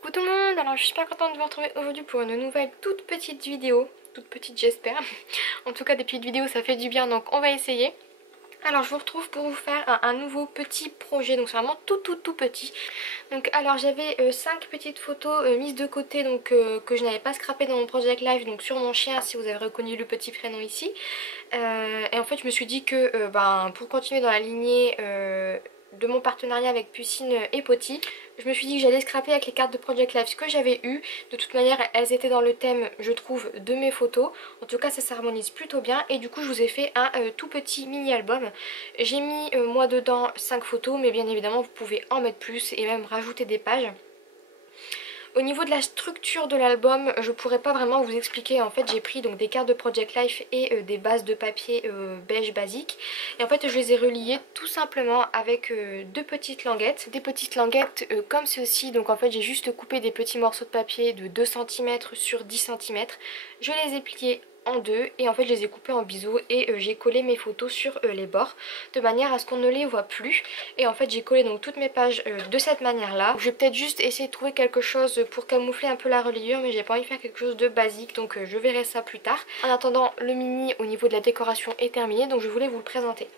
Coucou tout le monde, alors je suis super contente de vous retrouver aujourd'hui pour une nouvelle toute petite vidéo, toute petite j'espère. En tout cas des petites vidéos ça fait du bien donc on va essayer. Alors je vous retrouve pour vous faire un nouveau petit projet, donc c'est vraiment tout petit. Donc alors j'avais 5 petites photos mises de côté donc que je n'avais pas scrappé dans mon project live, donc sur mon chien si vous avez reconnu le petit prénom ici. Et en fait je me suis dit que pour continuer dans la lignée de mon partenariat avec Pucine et Potty, je me suis dit que j'allais scraper avec les cartes de Project Life ce que j'avais eu. De toute manière elles étaient dans le thème je trouve de mes photos, en tout cas ça s'harmonise plutôt bien. Et du coup je vous ai fait un tout petit mini album. J'ai mis moi dedans 5 photos, mais bien évidemment vous pouvez en mettre plus et même rajouter des pages. Au niveau de la structure de l'album, je pourrais pas vraiment vous expliquer. En fait j'ai pris donc des cartes de Project Life et des bases de papier beige basique. Et en fait je les ai reliées tout simplement avec deux petites languettes. Des petites languettes comme ceci. Donc en fait j'ai juste coupé des petits morceaux de papier de 2 cm sur 10 cm. Je les ai pliés en deux et en fait je les ai coupés en biseaux et j'ai collé mes photos sur les bords de manière à ce qu'on ne les voit plus. Et en fait j'ai collé donc toutes mes pages de cette manière là. Je vais peut-être juste essayer de trouver quelque chose pour camoufler un peu la reliure, mais j'ai pas envie de faire quelque chose de basique, donc je verrai ça plus tard. En attendant, le mini au niveau de la décoration est terminé, donc je voulais vous le présenter.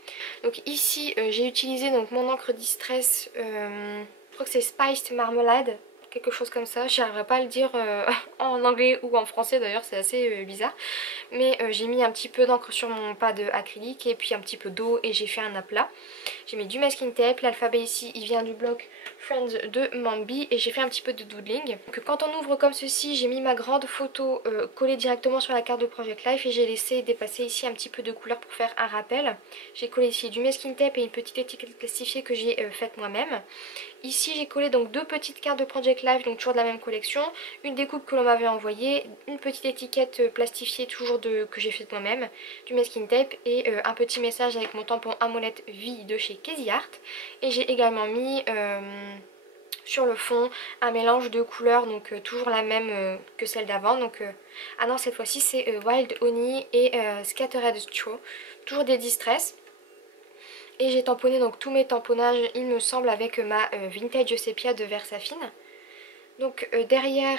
Donc ici j'ai utilisé donc mon encre Distress, je crois que c'est Spiced Marmalade, quelque chose comme ça, j'arriverai pas à le dire en anglais ou en français d'ailleurs, c'est assez bizarre. Mais j'ai mis un petit peu d'encre sur mon pad acrylique et puis un petit peu d'eau et j'ai fait un aplat. J'ai mis du masking tape, l'alphabet ici il vient du bloc Friends de Mambi et j'ai fait un petit peu de doodling. Donc quand on ouvre comme ceci, j'ai mis ma grande photo collée directement sur la carte de Project Life et j'ai laissé dépasser ici un petit peu de couleur pour faire un rappel. J'ai collé ici du masking tape et une petite étiquette plastifiée que j'ai faite moi-même. Ici j'ai collé donc deux petites cartes de Project Life, donc toujours de la même collection, une découpe que l'on m'avait envoyée, une petite étiquette plastifiée toujours que j'ai faite moi-même, du masking tape et un petit message avec mon tampon Amolette Vie de chez Casey Art. Et j'ai également mis sur le fond un mélange de couleurs, donc toujours la même que celle d'avant. Donc ah non, cette fois-ci c'est Wild Honey et Scattered Straw, toujours des Distress. Et j'ai tamponné donc tous mes tamponnages il me semble avec ma Vintage Sepia de Versafine. Donc derrière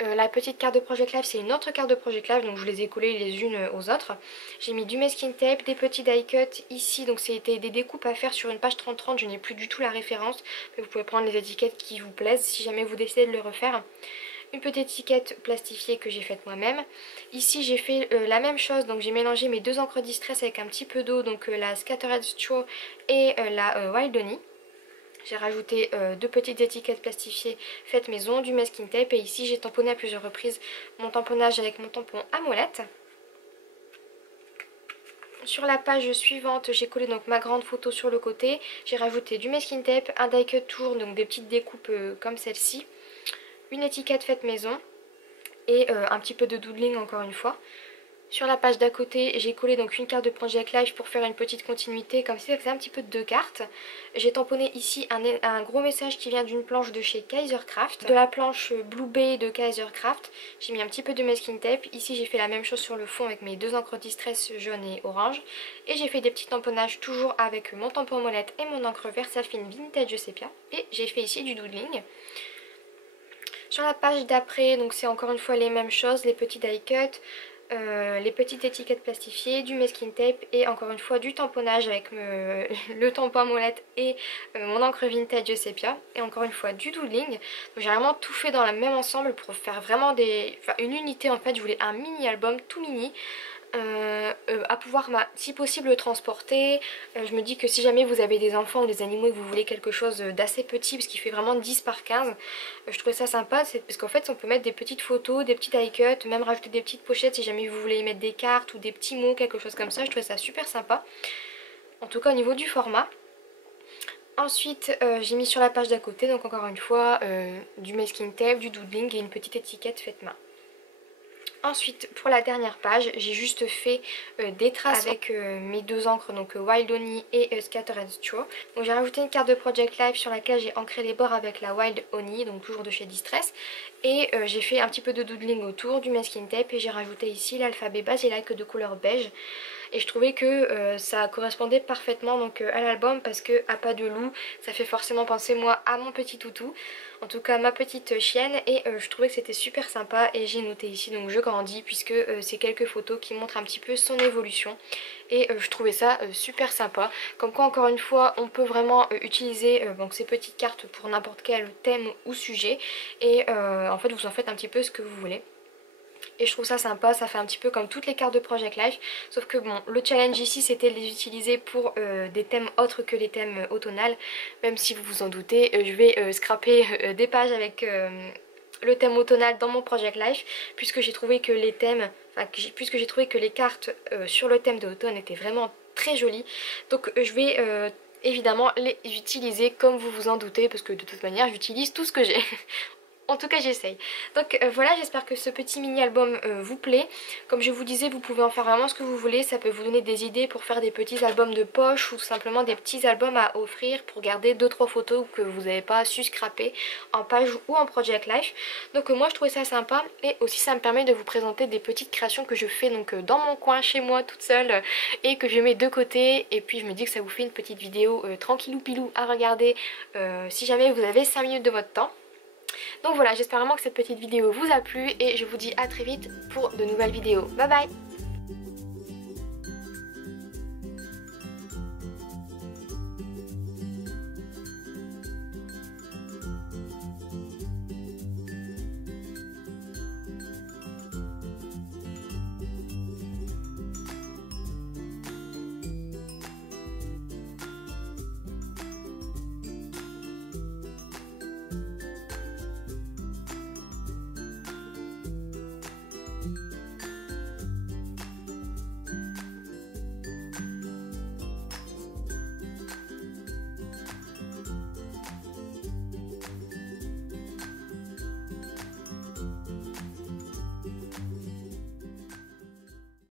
la petite carte de Project Life, c'est une autre carte de Project Life, donc je les ai collées les unes aux autres. J'ai mis du masking tape, des petits die cuts ici, donc c'était des découpes à faire sur une page 30-30, je n'ai plus du tout la référence, mais vous pouvez prendre les étiquettes qui vous plaisent si jamais vous décidez de le refaire. Une petite étiquette plastifiée que j'ai faite moi-même. Ici j'ai fait la même chose, donc j'ai mélangé mes deux encres Distress avec un petit peu d'eau, donc la Scattered Straw et la Wild Honey. J'ai rajouté deux petites étiquettes plastifiées faites maison, du masking tape et ici j'ai tamponné à plusieurs reprises mon tamponnage avec mon tampon Amolette. Sur la page suivante, j'ai collé donc ma grande photo sur le côté, j'ai rajouté du masking tape, un die cut tour, donc des petites découpes comme celle-ci, une étiquette faite maison et un petit peu de doodling encore une fois. Sur la page d'à côté, j'ai collé donc une carte de Project Life pour faire une petite continuité, comme si ça faisait un petit peu de deux cartes. J'ai tamponné ici un gros message qui vient d'une planche de chez Kaisercraft, de la planche Blue Bay de Kaisercraft. J'ai mis un petit peu de masking tape. Ici j'ai fait la même chose sur le fond avec mes deux encres Distress jaune et orange. Et j'ai fait des petits tamponnages toujours avec mon tampon molette et mon encre Versafine Vintage Sepia. Et j'ai fait ici du doodling. Sur la page d'après, donc c'est encore une fois les mêmes choses, les petits die cuts. Les petites étiquettes plastifiées, du masking tape et encore une fois du tamponnage avec le tampon molette et mon encre Vintage Sepia et encore une fois du doodling. Donc j'ai vraiment tout fait dans le même ensemble pour faire vraiment une unité. En fait je voulais un mini album tout mini à pouvoir si possible transporter. Je me dis que si jamais vous avez des enfants ou des animaux et que vous voulez quelque chose d'assez petit, parce qu'il fait vraiment 10 par 15, je trouvais ça sympa, parce qu'en fait on peut mettre des petites photos, des petits die cuts, même rajouter des petites pochettes si jamais vous voulez y mettre des cartes ou des petits mots, quelque chose comme ça. Je trouvais ça super sympa, en tout cas au niveau du format. Ensuite j'ai mis sur la page d'à côté, donc encore une fois du masking tape, du doodling et une petite étiquette faite main. Ensuite pour la dernière page j'ai juste fait des traces avec mes deux encres, donc Wild Honey et Scattered Straw. Donc j'ai rajouté une carte de Project Life sur laquelle j'ai ancré les bords avec la Wild Honey, donc toujours de chez Distress. Et j'ai fait un petit peu de doodling autour, du masking tape et j'ai rajouté ici l'alphabet Basilic de couleur beige. Et je trouvais que ça correspondait parfaitement donc à l'album, parce que à pas de loup ça fait forcément penser moi à mon petit toutou. en tout cas ma petite chienne, et je trouvais que c'était super sympa et j'ai noté ici donc je grandis, puisque c'est quelques photos qui montrent un petit peu son évolution et je trouvais ça super sympa. Comme quoi encore une fois on peut vraiment utiliser donc ces petites cartes pour n'importe quel thème ou sujet et en fait vous en faites un petit peu ce que vous voulez. Et je trouve ça sympa, ça fait un petit peu comme toutes les cartes de Project Life. Sauf que bon, le challenge ici c'était de les utiliser pour des thèmes autres que les thèmes automnales. Même si vous vous en doutez, je vais scraper des pages avec le thème automnal dans mon Project Life. Puisque j'ai trouvé que les thèmes, puisque j'ai trouvé que les cartes sur le thème de l'automne étaient vraiment très jolies. Donc je vais évidemment les utiliser comme vous vous en doutez. Parce que de toute manière j'utilise tout ce que j'ai. En tout cas j'essaye. Donc voilà, j'espère que ce petit mini album vous plaît. Comme je vous disais, vous pouvez en faire vraiment ce que vous voulez. Ça peut vous donner des idées pour faire des petits albums de poche ou tout simplement des petits albums à offrir pour garder 2-3 photos que vous n'avez pas su scraper en page ou en Project Life. Donc moi je trouvais ça sympa et aussi ça me permet de vous présenter des petites créations que je fais donc dans mon coin chez moi toute seule et que je mets de côté. Et puis je me dis que ça vous fait une petite vidéo tranquillou pilou à regarder si jamais vous avez 5 minutes de votre temps. Donc voilà, j'espère vraiment que cette petite vidéo vous a plu et je vous dis à très vite pour de nouvelles vidéos. Bye bye!